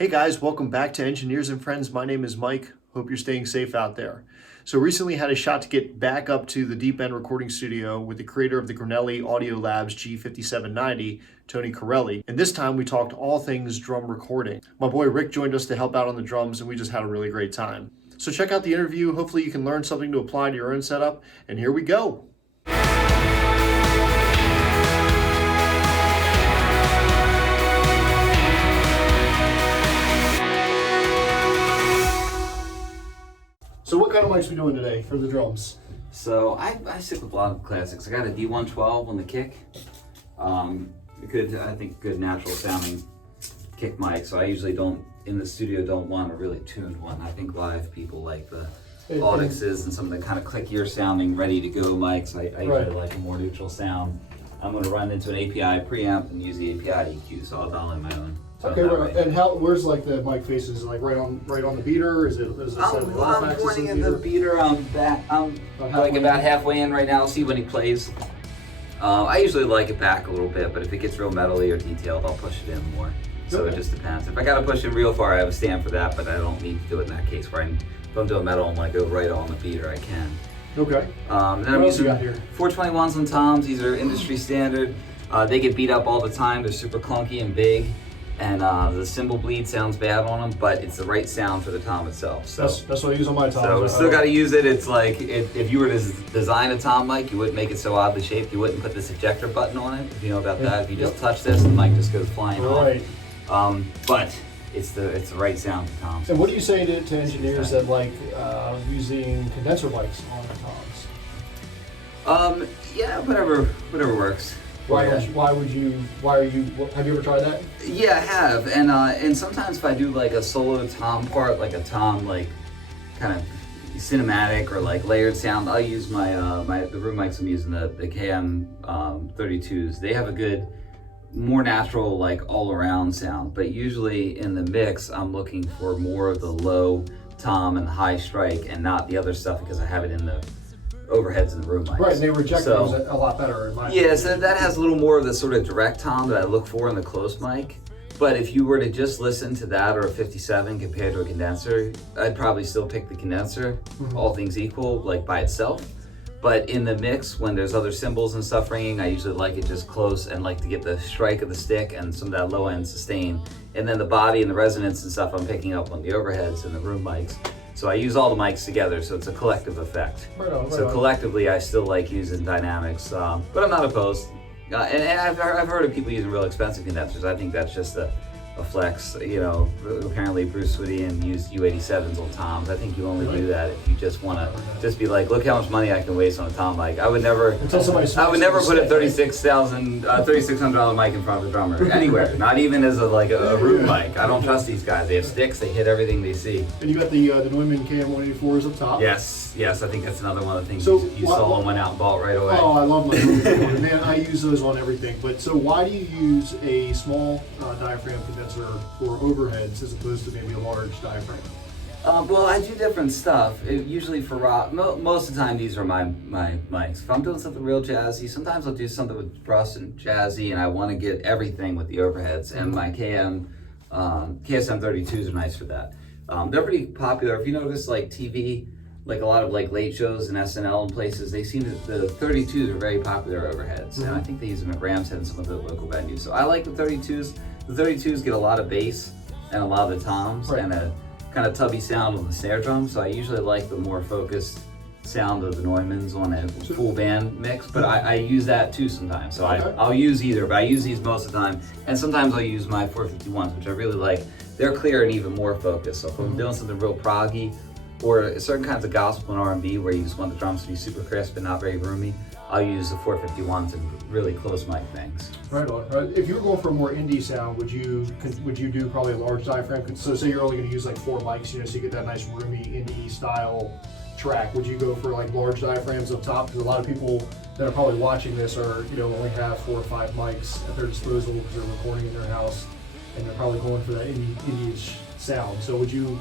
Hey guys, welcome back to Engineers and Friends. My name is Mike. Hope you're staying safe out there. So recently had a shot to get back up to the Deep End recording studio with the creator of the Granelli Audio Labs G5790, Tony Correlli. And this time we talked all things drum recording. My boy Rick joined us to help out on the drums and we just had a really great time. So check out the interview. Hopefully you can learn something to apply to your own setup. And here we go. So what kind of mics we doing today for the drums? So I stick with a lot of classics. I got a D112 on the kick. I think good natural sounding kick mic. So I usually don't, in the studio, don't want a really tuned one. I think live people like the Audixes and some of the kind of clickier sounding, ready to go mics. I usually like a more neutral sound. I'm going to run into an API preamp and use the API EQ, so I'll dial in my own. Okay, right. And where's like the mic faces? Like right on the beater? Is it I'm pointing in the beater. I'm like about halfway in right now. See when he plays. I usually like it back a little bit, but if it gets real metally or detailed, I'll push it in more. So It just depends. If I gotta push it real far, I have a stand for that, but I don't need to do it in that case. If I'm doing metal and like go right on the beater, I can. Okay. Then I'm using 421s on toms. These are industry standard. They get beat up all the time. They're super clunky and big. And the cymbal bleed sounds bad on them, but it's the right sound for the tom itself. So that's what I use on my tom. So we still got to use it. It's like if you were to design a tom mic, you wouldn't make it so oddly shaped. You wouldn't put this ejector button on it. If you know about that, if you just touch this, the mic just goes flying off. But it's the right sound for toms. And what do you say to engineers that like using condenser mics on their toms? Yeah, whatever works. Have you ever tried that? Yeah, I have, and sometimes if I do like a solo tom part, like a tom like kind of cinematic or like layered sound, I'll use my the room mics I'm using, the KM32s. They have a good, more natural like all around sound, but usually in the mix I'm looking for more of the low tom and the high strike and not the other stuff because I have it in the overheads in the room mics. Right, and they reject those a lot better in my opinion. So that has a little more of the sort of direct tom that I look for in the close mic. But if you were to just listen to that or a 57 compared to a condenser, I'd probably still pick the condenser, all things equal, like by itself. But in the mix, when there's other cymbals and stuff ringing, I usually like it just close and like to get the strike of the stick and some of that low end sustain. And then the body and the resonance and stuff I'm picking up on the overheads and the room mics. So I use all the mics together, so it's a collective effect. Collectively, I still like using dynamics, but I'm not opposed. And I've heard of people using real expensive condensers. I think that's just a flex. You know, apparently Bruce Swiddian used U87s on toms. I think you only do that if you just want to just be like, look how much money I can waste on a tom mic. I would never put a $3,600 mic in front of a drummer anywhere. Not even as a room mic. I don't trust these guys. They have sticks. They hit everything they see. And you got the Neumann KM184s up top. Yes. I think that's another one of the things you saw and went out and bought right away. Oh, I love my Neumann. Man, I use those on everything. But so why do you use a small diaphragm condenser for overheads as opposed to maybe a large diaphragm? Well, I do different stuff. Usually for rock, most of the time these are my mics. If I'm doing something real jazzy, sometimes I'll do something with brass and jazzy, and I want to get everything with the overheads. And my KSM32s are nice for that. They're pretty popular. If you notice, like TV, like a lot of like late shows and SNL and places, they seem to, the 32s are very popular overheads, and I think they use them at Rams Head and some of the local venues. So I like the 32s. The 32s get a lot of bass and a lot of the toms and a kind of tubby sound on the snare drum. So I usually like the more focused sound of the Neumanns on a full band mix, but I use that too sometimes. So I'll use either, but I use these most of the time. And sometimes I'll use my 451s, which I really like. They're clear and even more focused. So if I'm doing something real proggy, or certain kinds of gospel and R&B where you just want the drums to be super crisp and not very roomy, I'll use the 451s and really close mic things. Right on. If you were going for a more indie sound, would you do probably a large diaphragm? So say you're only going to use like 4 mics, so you get that nice roomy indie style track. Would you go for like large diaphragms up top? Because a lot of people that are probably watching this are only have 4 or 5 mics at their disposal because they're recording in their house, and they're probably going for that indie-ish sound. So would you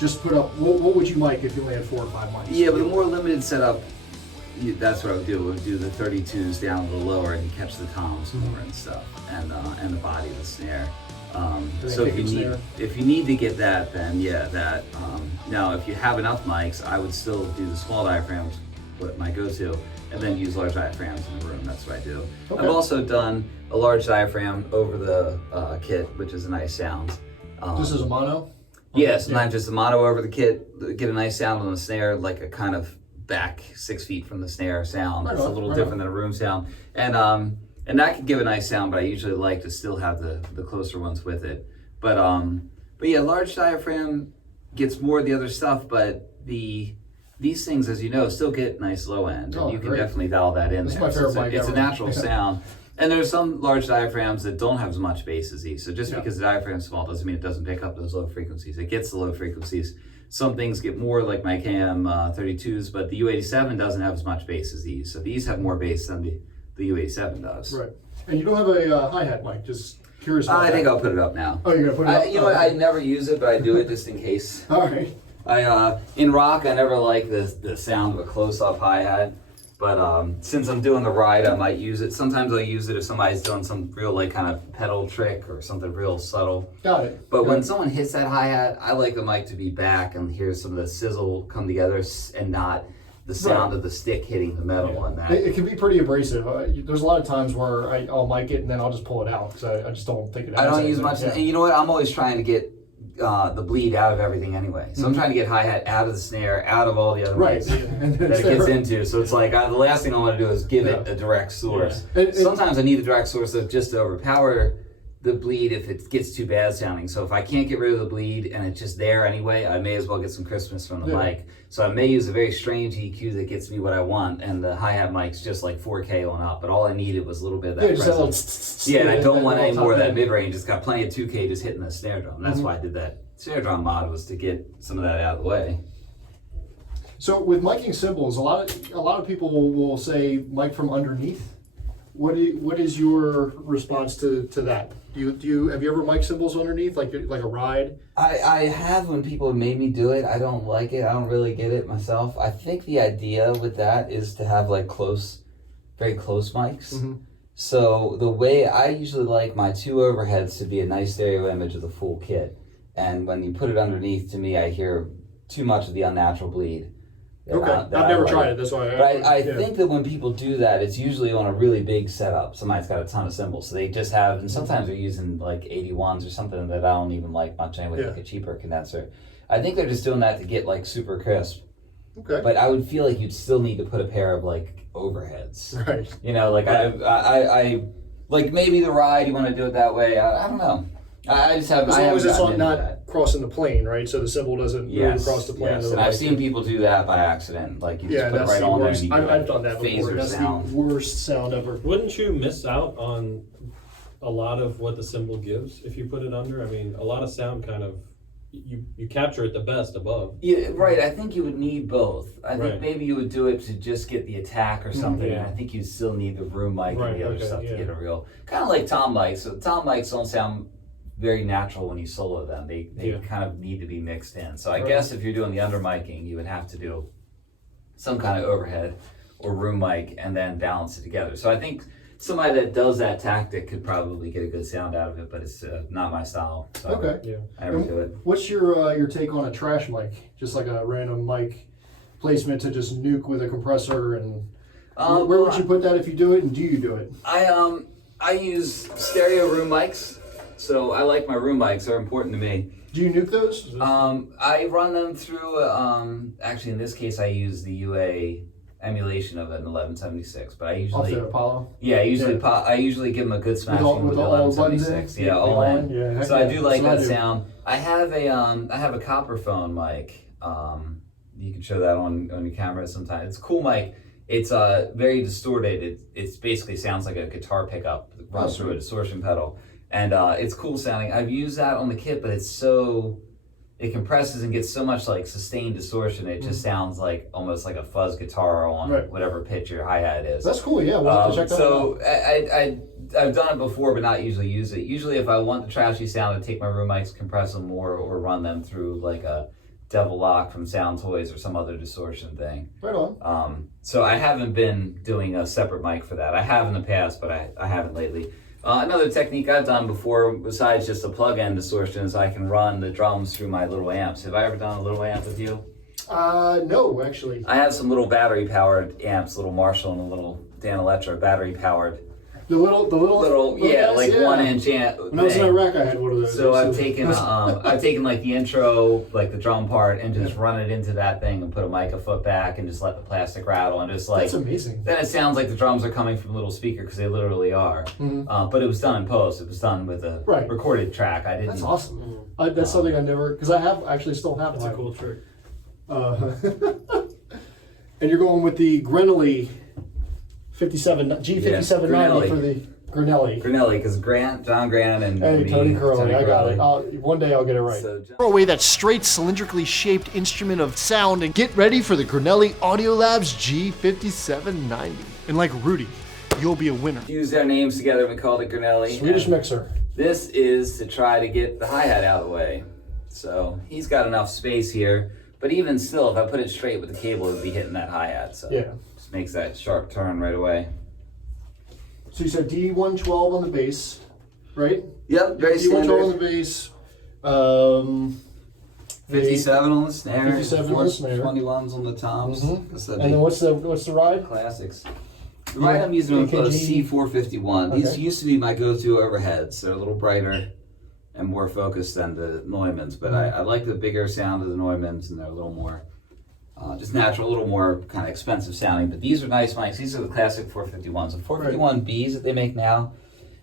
just put up, what would you mic if you only had 4 or 5 mics? Yeah, with a more limited setup, that's what I would do. We would do the 32s down a little lower, and you catch the toms more and stuff, and the body of the snare. So if you need to get that, then yeah, that. Now, if you have enough mics, I would still do the small diaphragms, what my go-to, and then use large diaphragms in the room. That's what I do. Okay. I've also done a large diaphragm over the kit, which is a nice sound. This is a mono? Yes, sometimes just a mono over the kit, get a nice sound on the snare, like a kind of back 6 feet from the snare sound. It's a little different than a room sound. And that can give a nice sound, but I usually like to still have the closer ones with it. But yeah, large diaphragm gets more of the other stuff, but these things, as you know, still get nice low end, and you can definitely dial that in. That's my favorite mic It's a natural sound. And there's some large diaphragms that don't have as much bass as these. So just because the diaphragm's small doesn't mean it doesn't pick up those low frequencies. It gets the low frequencies. Some things get more, like my KM32s, but the U87 doesn't have as much bass as these. So these have more bass than the U87 does. Right. And you don't have a hi-hat mic, just curious about I think I'll put it up now. Oh, you're going to put it up? You know what, I never use it, but I do it just in case. All right. In rock, I never like the sound of a close-up hi-hat. But since I'm doing the ride, I might use it. Sometimes I'll use it if somebody's doing some real like kind of pedal trick or something real subtle. Got it. But when someone hits that hi-hat, I like the mic to be back and hear some of the sizzle come together and not the sound of the stick hitting the metal on that. It can be pretty abrasive. There's a lot of times where I'll mic it and then I'll just pull it out because I just don't think it. I don't use much. And you know what? I'm always trying to get the bleed out of everything anyway. So I'm trying to get hi-hat out of the snare, out of all the other mics that it gets into. So it's like the last thing I want to do is give it a direct source. Sometimes I need a direct source just to overpower the bleed if it gets too bad sounding. So if I can't get rid of the bleed and it's just there anyway, I may as well get some crispness from the mic. So I may use a very strange EQ that gets me what I want, and the hi-hat mic's just like 4K on up, but all I needed was a little bit of that presence. And I don't want any more of that mid-range. It's got plenty of 2K just hitting the snare drum. That's why I did that snare drum mod, was to get some of that out of the way. So with miking cymbals, a lot of people will say mic from underneath. What is your response to that? Have you ever mic'd cymbals underneath, like a ride? I have, when people have made me do it. I don't like it. I don't really get it myself. I think the idea with that is to have like very close mics. So the way I usually like my two overheads to be a nice stereo image of the full kit. And when you put it underneath, to me, I hear too much of the unnatural bleed. Okay, I've never tried it. That's why. But I think that when people do that, it's usually on a really big setup. Somebody's got a ton of cymbals, so they just have, and sometimes they're using like 81s or something that I don't even like much anyway, like a cheaper condenser. I think they're just doing that to get like super crisp. Okay. But I would feel like you'd still need to put a pair of like overheads. Right. You know, like I like maybe the ride, you want to do it that way. I don't know. I just have. As long as it's not crossing the plane, right? So the cymbal doesn't move across the plane. Yes, and I've seen people do that by accident. Like you just put it right on there. And I've done that before. That's the worst sound ever. Wouldn't you miss out on a lot of what the cymbal gives if you put it under? I mean, a lot of sound kind of you capture it the best above. Yeah, right. I think you would need both. I think maybe you would do it to just get the attack or something. And I think you still need the room mic and the other stuff to get a real kind of like tom mics. So tom mics don't sound very natural when you solo them. They kind of need to be mixed in. So I guess if you're doing the under miking, you would have to do some kind of overhead or room mic and then balance it together. So I think somebody that does that tactic could probably get a good sound out of it, but it's not my style. So I never do it. What's your take on a trash mic? Just like a random mic placement to just nuke with a compressor, and where would you put that if you do it, and do you do it? I use stereo room mics. So I like my room mics, they're important to me. Do you nuke those? I run them through, actually in this case I use the UA emulation of an 1176, but I usually... Off the Apollo? Yeah, I usually give them a good smashing with the 1176. Yeah, all in. Yeah, so I do like that sound. I have a copper phone mic. You can show that on your camera sometimes. It's a cool mic. It's very distorted. It basically sounds like a guitar pickup that runs through a distortion pedal. And it's cool sounding. I've used that on the kit, but it compresses and gets so much like sustained distortion. It just sounds like almost like a fuzz guitar on whatever pitch your hi-hat is. That's cool, yeah. We'll have to check that out. I've done it before, but not usually use it. Usually if I want the trashy sound, I take my room mics, compress them more, or run them through like a Devil Lock from Sound Toys or some other distortion thing. Right on. So I haven't been doing a separate mic for that. I have in the past, but I haven't lately. Another technique I've done before, besides just a plug-in distortion, is I can run the drums through my little amps. Have I ever done a little amp with you? No, actually. I have some little battery-powered amps, little Marshall and a little Dan Electra battery-powered. The little yeah, guys, like yeah. 1-inch amp. When I was in Iraq, I had one of those. So I've taken like the intro, like the drum part, and just run it into that thing and put a mic a foot back and just let the plastic rattle and just like. That's amazing. Then it sounds like the drums are coming from a little speaker because they literally are. But it was done in post. It was done with a recorded track. I didn't. That's awesome. That's something I never, because I still have. That's a cool trick. And you're going with the Granelli G5790 for the Granelli. Granelli, because John Grant and Hey, Tony Correlli, I got it. One day I'll get it right. Throw away that straight cylindrically shaped instrument of sound and get ready for the Granelli Audio Labs G5790. And like Rudy, you'll be a winner. Use their names together, we called it Granelli. Swedish mixer. This is to try to get the hi-hat out of the way. So he's got enough space here, but even still, if I put it straight with the cable, it would be hitting that hi-hat. So yeah. Just makes that sharp turn right away. So you said D112 on the bass, right? Yep, very standard. D112 on the bass. 57 on the snare. 57 on the snare. 21s on the toms. And then what's the ride? Classics. The ride I'm using with a C451. Okay. These used to be my go-to overheads. They're a little brighter and more focused than the Neumanns, but I like the bigger sound of the Neumanns, and they're a little more just natural, a little more kind of expensive sounding. But these are nice mics. These are the classic 451s. The 451Bs that they make now,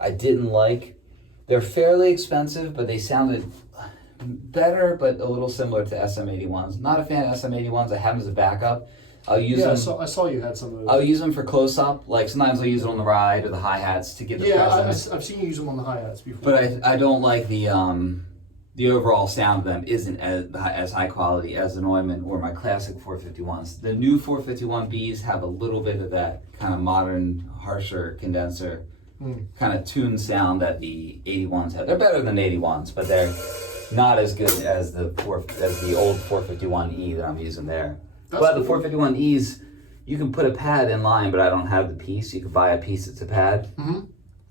I didn't like. They're fairly expensive, but they sounded better, but a little similar to SM81s. Not a fan of SM81s. I have them as a backup. I'll use them. I saw you had some of those. I'll use them for close-up. Like sometimes I'll use it on the ride or the hi-hats to give the presence. I've seen you use them on the hi-hats before. But I don't like the overall sound of them isn't as high quality as the Neumann or my classic 451s. The new 451Bs have a little bit of that kind of modern, harsher condenser kind of tuned sound that the 81s have. They're better than 81s, but they're not as good as the old 451E that I'm using there. But the 451Es, you can put a pad in line, but I don't have the piece. You can buy a piece that's a pad.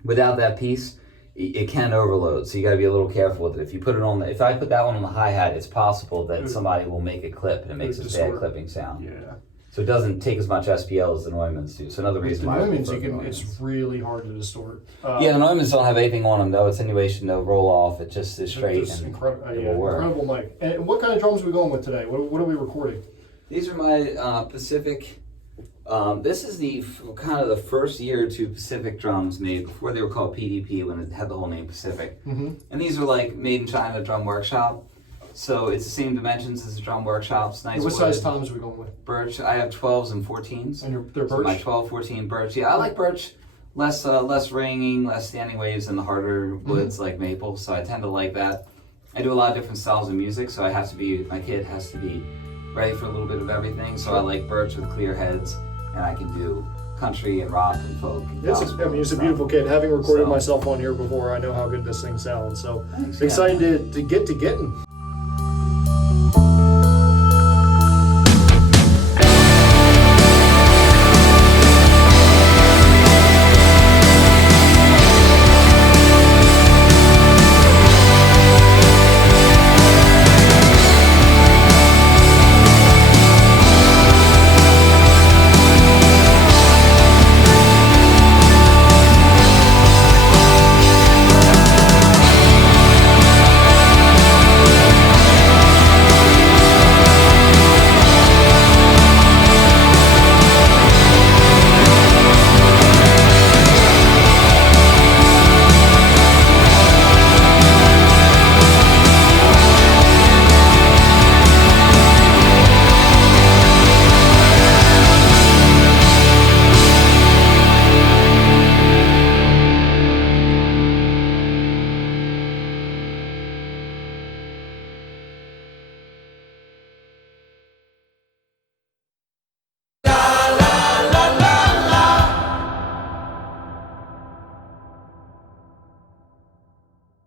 Without that piece, it can overload, so you got to be a little careful with it. If you put it on, if I put that one on the hi-hat, it's possible that somebody will make a clip and it makes a bad clipping sound. Yeah. So it doesn't take as much SPL as the Neumanns do. So another reason why the Neumanns, it's really hard to distort. Yeah, the Neumanns don't have anything on them. No attenuation, no roll off. It just is straight Just and incredible, it will work. Incredible mic. And what kind of drums are we going with today? What are we recording? These are my Pacific. This is the kind of the first year or two Pacific drums made before they were called PDP when it had the whole name Pacific. And these are like made in China Drum Workshop. So it's the same dimensions as the Drum Workshop's. Nice. What size toms are we going with? Birch. I have 12s and 14s. And they're so birch? my 12, 14 birch. Yeah, I like birch. Less ringing, less standing waves than the harder woods like maple. So I tend to like that. I do a lot of different styles of music, so my kit has to be ready for a little bit of everything. So I like birch with clear heads, and I can do country and rock and folk. And it's a beautiful kit. Having recorded myself on here before, I know how good this thing sounds. So excited to get to getting.